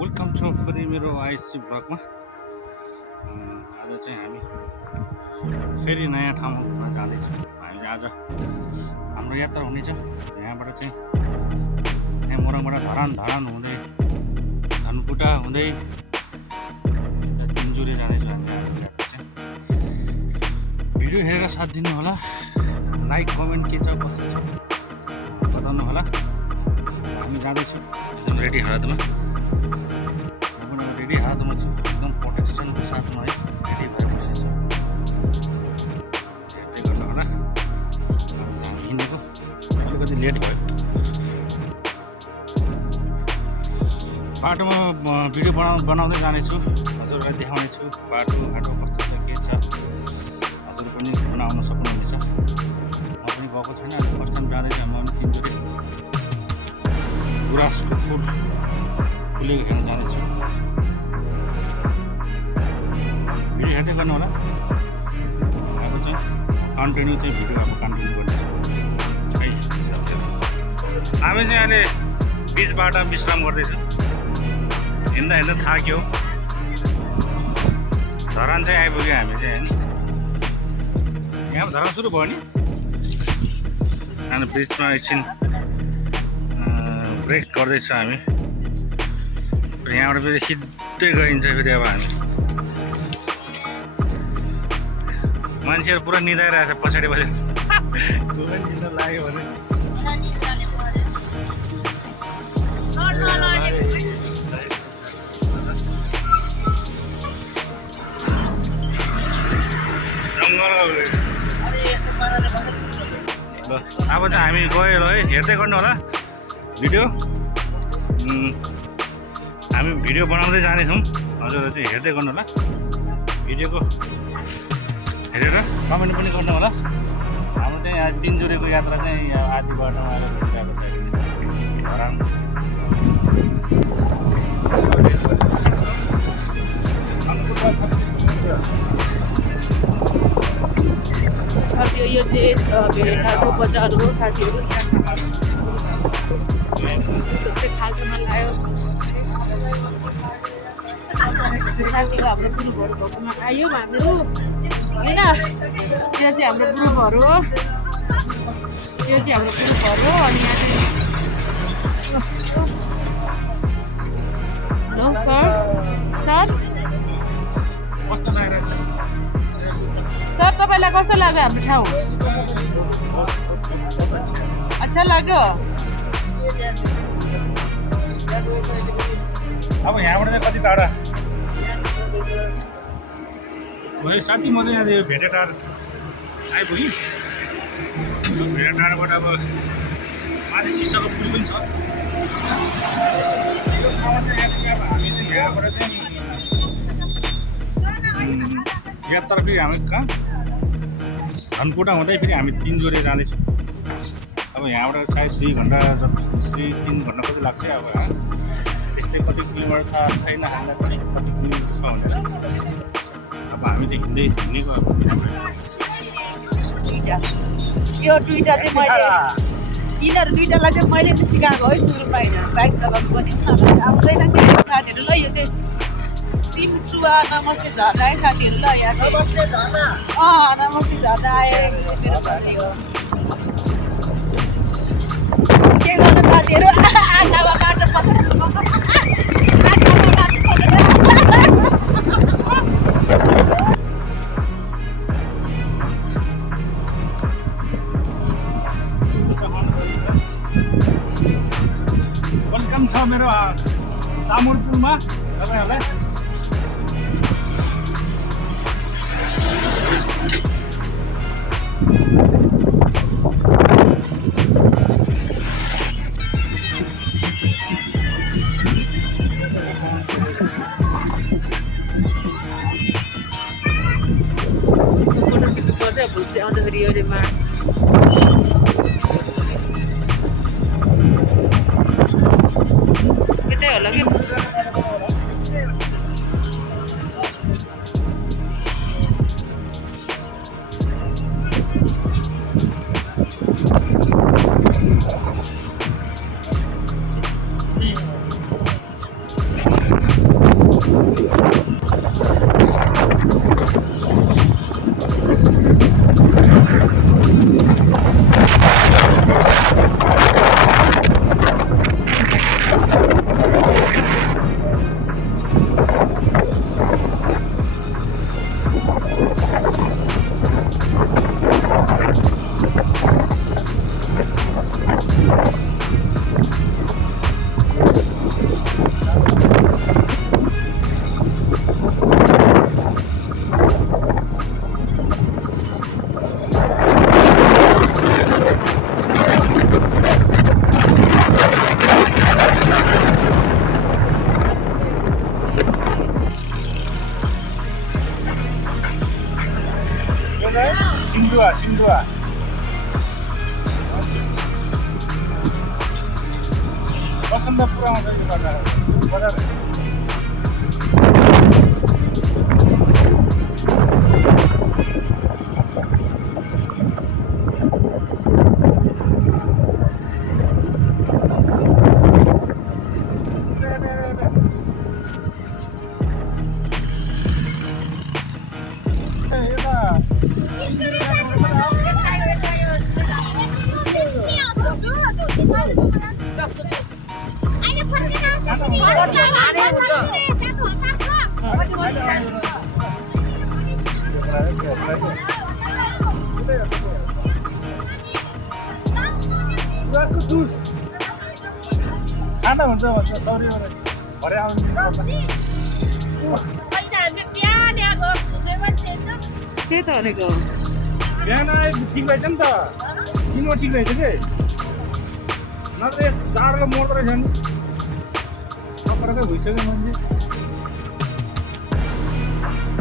Welcome छ फेरि मेरो आइएससी ब्लगमा। आज चाहिँ हामी फेरि नयाँ ठाउँमा जाँदैछौँ। हामीले आज हाम्रो यात्रा हुनेछ यहाँबाट चाहिँ यहाँ मोरङबाट धरान हुँदै धनकुटा हुँदै तिनजुरे जानेछौँ। हामी आज यात्रा चाहिँ भिडियो हेरेर साथ दिनु होला, लाइक कमेन्ट के छ कसो छ बताउनु होला। हामी जाँदैछौँ एकदम रेडी हालतमा, रेडी हालतमा छु, एकदम प्रोटेक्सनको साथमा है रेडी भएर बसेछु। हेर्दै गर्नु होला, हामी हिँडेको अलिकति लेट भयो। बाटोमा भिडियो बनाउँदै जानेछु, हजुरलाई देखाउनेछु बाटो कस्तो छ के छ, हजुर पनि घुम्न आउन सक्नुहुनेछ। म पनि गएको छैन, फर्स्ट टाइम जाँदैछ। म पनि तिनजुरे गुराँसको फुल फुलेको हेर्न जानेछु। भिडियो हेर्दै गर्नु होला। अब चाहिँ कन्टिन्यू चाहिँ भिडियो अब कन्टिन्यू गर्नेछु है साथीहरू। हामी चाहिँ अहिले बिचबाट विश्राम गर्दैछौँ। हिँड्दा थाक्यो, धरान चाहिँ आइपुग्यो हामी चाहिँ होइन। यहाँ धरान सुरु भयो नि, अनि बिचमा एकछिन ब्रेक गर्दैछौँ हामी। यहाँबाट फेरि सिधै गइन्छ फेरि। अब हामी मान्छेहरू पुरा निदाइरहेको छ पछाडि बसेर। निदा लाग्यो भने ल अब चाहिँ हामी गएर है हेर्दै गर्नु होला भिडियो। हामी भिडियो बनाउँदै जानेछौँ, हजुरहरू चाहिँ हेर्दै गर्नु होला। भिडियोको हेरेर कमेन्ट पनि गर्नु होला। हाम्रो चाहिँ यहाँ तिनजुरेको यात्रा चाहिँ यहाँ आदि बाटोमा आएर गएको छ धरान। साथीहरू यो चाहिँ भेडाको बजार हो साथीहरू। यहाँ खाल्टोमा लाग्यो साथीहरू। हाम्रो ग्रुपहरू भएकोमा आयो हामीहरू होइन। यो चाहिँ हाम्रो ग्रुपहरू हो, यो चाहिँ हाम्रो ग्रुपहरू हो। अनि यहाँ चाहिँ हेलो सर कस्तो लागिरहेछ सर तपाईँलाई कस्तो लाग्यो हाम्रो ठाउँ? अच्छा लाग्यो। अब यहाँबाट चाहिँ कति टाढा भयो साथी? म चाहिँ यहाँ भेटेटार आइपुगेँ। भेटेटारबाट अब माथि सिसाको पुल पनि छ। यो ठाउँमा चाहिँ अब हामी चाहिँ यहाँबाट चाहिँ यात्रा फेरि हामी कहाँ धनकुटा हुँदै फेरि हामी तिनजुरे जाँदैछौँ। अब यहाँबाट सायद 2 घन्टा 3 घन्टा कति लाग्छ। अब त्यस्तै कति किलोमिटर थाहा छैन हामीलाई पनि, कति किलोमिटर छ भनेर। अब हामी चाहिँ हिँडेको यो दुईवटा चाहिँ मैले यिनीहरू दुईवटालाई चाहिँ मैले नि सिकाएको है सुरुमा होइन, बाइक चलाउनु पनि आउँदैन कि साथीहरू। ल यो चाहिँ सिमसुवा नमस्ते झर्ना है साथीहरू। ल यहाँ नमस्ते झर्ना आयो मेरो घरले हो। के गर्नु साथीहरू, आँखामा बाटो वेलकम छ मेरो तामुलपुरमा तपाईँहरूलाई। आउँदाखेरि यो यतै होला कि सिन्धुवा पसन्द पुऱ्याउँछ यो बजार जुस खाँदा हुन्छ भन्छ भरे आउने त्यही त भनेको बिहान आए ठिक रहेछ नि त दिनमा ठिक रहेछ कि नत्र जाडोले मर्दो रहेछ नि सपरकै भइसक्यो मान्छे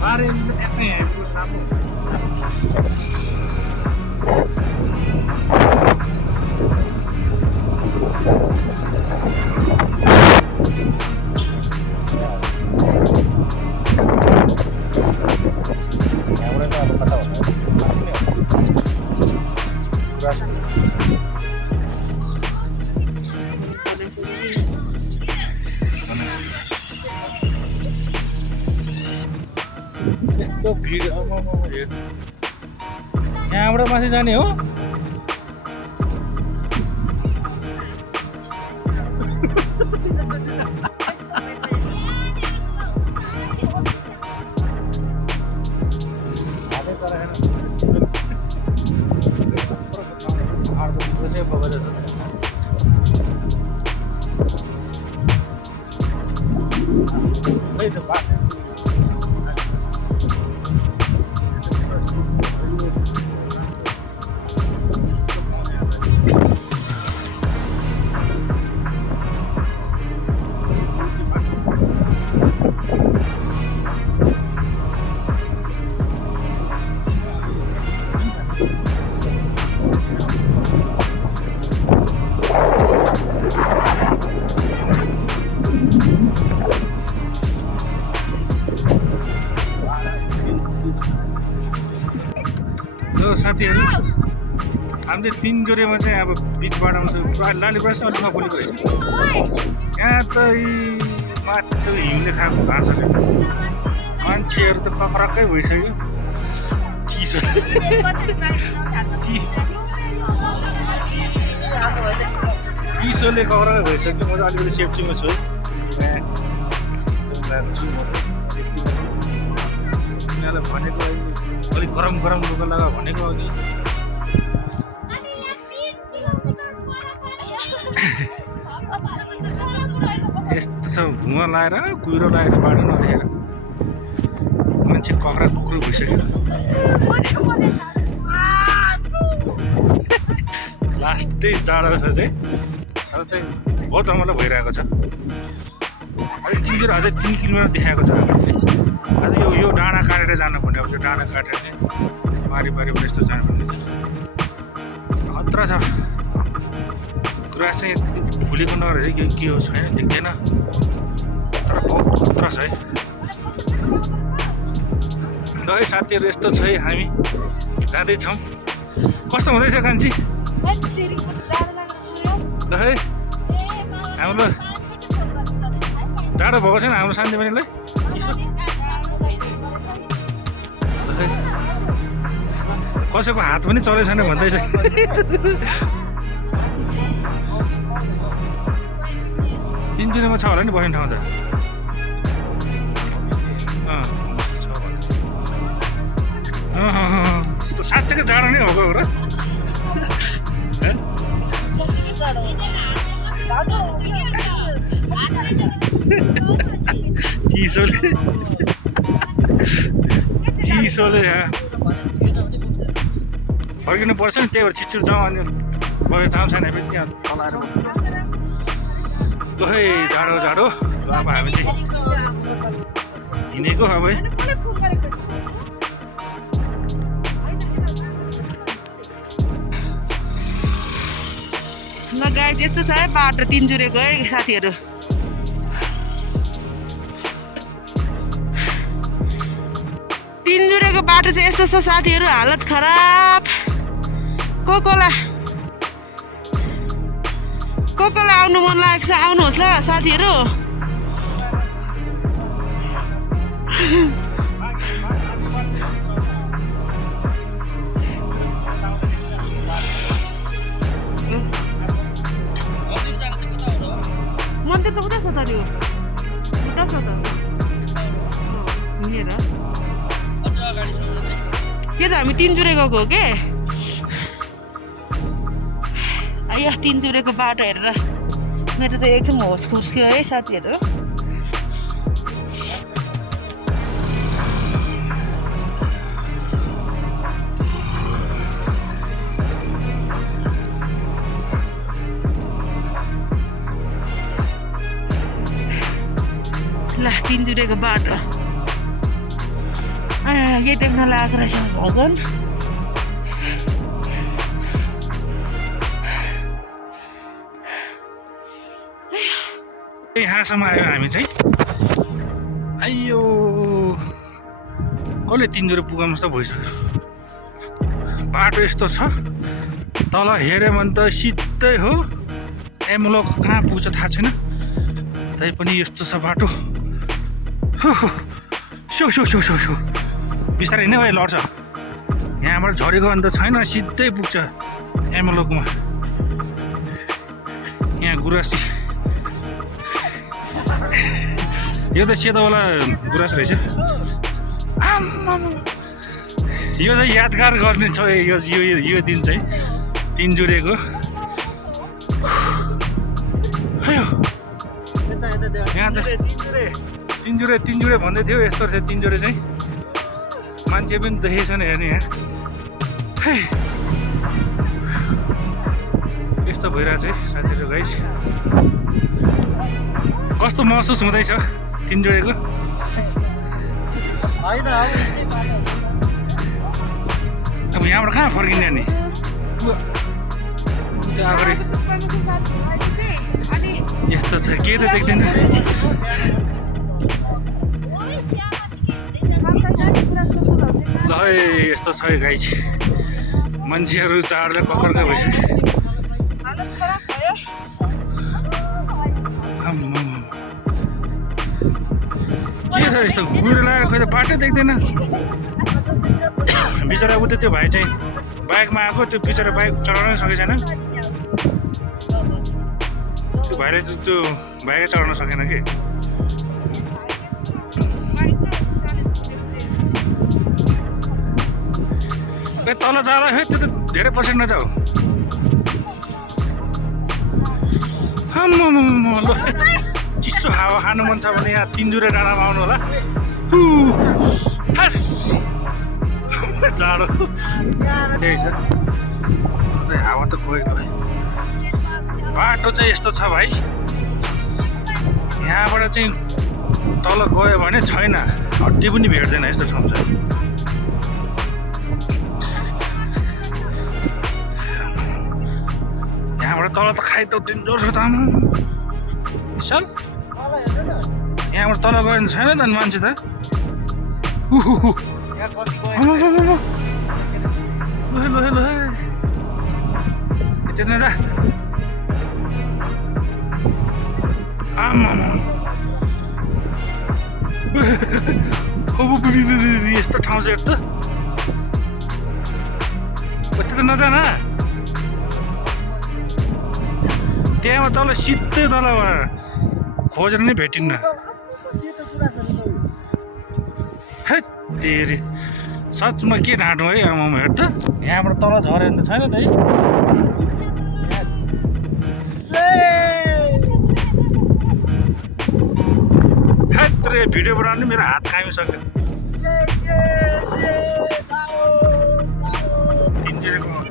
बारे एक्लै आइपुग्यो राम्रो यस्तो भिड यहाँबाट माथि जाने हो साथीहरू हामीले 3 जोरेमा चाहिँ अब बिच बाटोमा चाहिँ लालीबाट चाहिँ अलिक नबोलेको रहेछ यहाँ त माथि चाहिँ हिउँले खाएको घाँसले त मान्छेहरू त कक्रक्कै भइसक्यो चिसो चिसोले कक्रक्कै भइसक्यो म चाहिँ अलिकति सेफ्टीमा छु उनीहरूलाई भनेको अलिक गरम गरम लुगा लगा भनेको अघि यस्तो छ धुवा लाएर कुहिरो लागेको छ बाटो नदेखेर मान्छे कक्रा कुक्रो भइसक्यो लास्टै जाडो छ चाहिँ तर चाहिँ बहुत रमाइलो भइरहेको छ अझै 3 जोर अझै 3 किलोमिटर देखाएको छ आज यो डाँडा काटेर जानुपर्ने अब त्यो डाँडा काटेर चाहिँ पारी यस्तो जानुपर्ने चाहिँ खतरा छ कुरा चाहिँ फुलेको नरहेछ के हो छैन देख्दैन तर बहुत खतरा छ है ल है साथीहरू यस्तो छ है हामी जाँदैछौँ कस्तो हुँदैछ कान्छी ल है हाम्रो जाडो भएको छैन हाम्रो शान्तिमणिलाई चिसो कसैको हात पनि चलेको छैन भन्दैछ तिनजुरेमा छ होला नि बस्ने ठाउँ त साँच्चैकै जाडो नै हो र चिसोले फर्किनु पर्छ नि त्यही भएर छिटो जाउँ अनि बस्ने ठाउँ छैन फेरि त्यहाँ तल आएर ल है जाडो जाडो ल अब हामी चाहिँ हिँडेको अब है ल गाइस यस्तो छ है बाटो तिनजुरेको है साथीहरू तिनजुरेको बाटो चाहिँ यस्तो छ साथीहरू हालत खराब को कोलाई आउनु मन लागेको छ आउनुहोस् ल साथीहरू मन्दिर त उता छ त त्यो उता छ त हिँडेर के त हामी तिनजुरे गएको हो के आयो तिनजुरेको बाटो हेरेर मेरो त एकदम होस खुस्क्यो है साथीहरू ल तिनजुरेको बाटो यही देख्न लागेको रहेछ भगवान यहाँसम्म आयो हामी चाहिँ आइयो कसले तिनजुरे पुगाउनु जस्तो भइसक्यो बाटो यस्तो छ तल हेऱ्यो भने त सिधै हो एमुलक कहाँ पुग्छ थाहा छैन तैपनि यस्तो छ बाटो सो बिस्तारै नै लड्छ यहाँबाट झरेको अन्त छैन सिधै पुग्छ एमुलकमा यहाँ गुराँसी यो त सेतोवाला गुराँस रहेछ यो चाहिँ यादगार गर्ने छ यो दिन चाहिँ तिनजुरेको यहाँ त तिनजुरे भन्दै थियो यस्तो रहेछ तिनजुरे चाहिँ मान्छे पनि देखेको छैन हेर्ने यहाँ यस्तो भइरहेछ है साथीहरू गाइस कस्तो महसुस हुँदैछ तिनजुरेको अब यहाँबाट कहाँ फर्किने नि अगाडि यस्तो छ के त देख्दैन ल है यस्तो छ है गाइस मान्छेहरू चाडले ककर्का भइसक्यो के छ यस्तो गुरो लगाएर खोइ त बाटो देख्दैन बिचरा उता त्यो भाइ चाहिँ बाइकमा आएको त्यो बिचरा बाइक चलाउनै सकेको छैन त्यो भाइले त्यो बाइकै चलाउन सकेन कि तल जाँदा है त्यो त धेरै पर्सेन्ट नजाऊ ल चिसो हावा खानु मन छ भने यहाँ तिनजुरे डाँडामा आउनु होला जाडो त्यही छ हावा त गयो बाटो चाहिँ यस्तो छ भाइ यहाँबाट चाहिँ तल गयो भने छैन हड्डी पनि भेट्दैन यस्तो ठाउँ छ यहाँबाट तल त खाइ त डेन्जर छ त चल यहाँबाट तल गयो भने छैन त मान्छे त ल यति नजा यस्तो ठाउँ छ त त्यता नजान त्यहाँबाट तल सिधै तल खोजेर नै भेटिन्न हैट तेरी सचमा के ढाँटो है आमामा हेर त यहाँबाट तल झऱ्यो भने त छैन त है हैट रे भिडियो बनाउनु मेरो हात खाइसक्यो तिनजनाको यहाँ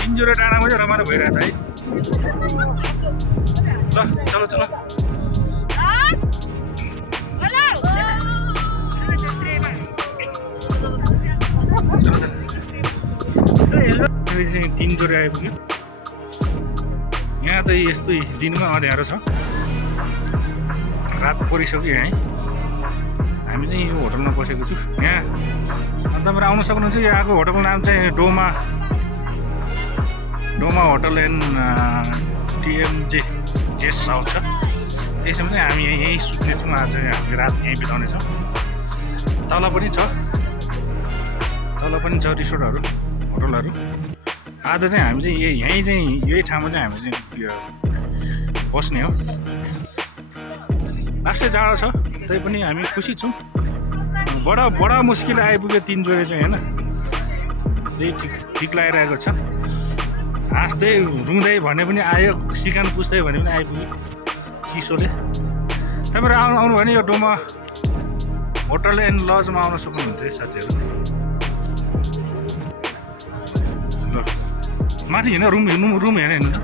तिनजोडा डाँडामा चाहिँ रमाइलो भइरहेछ है ल चलो चलो तिनजोडा आइपुग्यो यहाँ त यस्तो दिनमा अँध्यारो छ रात परिसक्यो यहाँ हामी चाहिँ यो होटलमा बसेको छु यहाँ तपाईँहरू आउन सक्नुहुन्छ यहाँको होटलको नाम चाहिँ Doma hotel and TMJ guest house छ यसमा चाहिँ हामी यहीँ सुत्नेछौँ आज हामीले रात यहीँ बिताउनेछौँ तल पनि छ रिसोर्टहरू होटलहरू आज चाहिँ हामी चाहिँ यही ठाउँमा चाहिँ हामी चाहिँ बस्ने हो लास्टै जाडो छ तैपनि हामी खुसी छौँ बडा मुस्किल आइपुग्यो तिनजोडे चाहिँ होइन त्यही ठिक लागिरहेको छ हाँस्दै रुँदै भने पनि आयो सिकान पुस्दै भने पनि आइपुग्यो चिसोले तपाईँहरू आउनु भने यो डोमा होटल एन्ड लजमा आउन सक्नुहुन्छ है साथीहरू ल माथि हिँड रुम हेर्न हेर्नु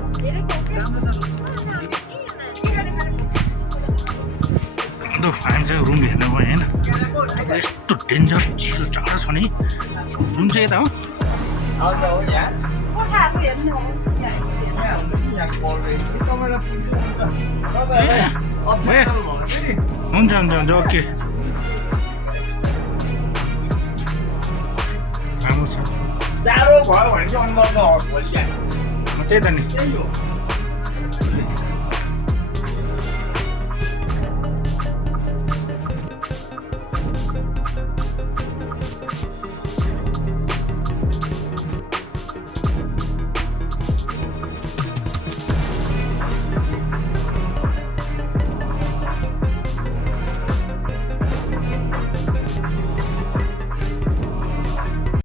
त हामी चाहिँ रुम हेर्न गयो होइन यस्तो डेन्जर चिसो जाडो छ नि रुम चाहिँ यता हो हुन्छ ओके राम्रो छ त्यही त नि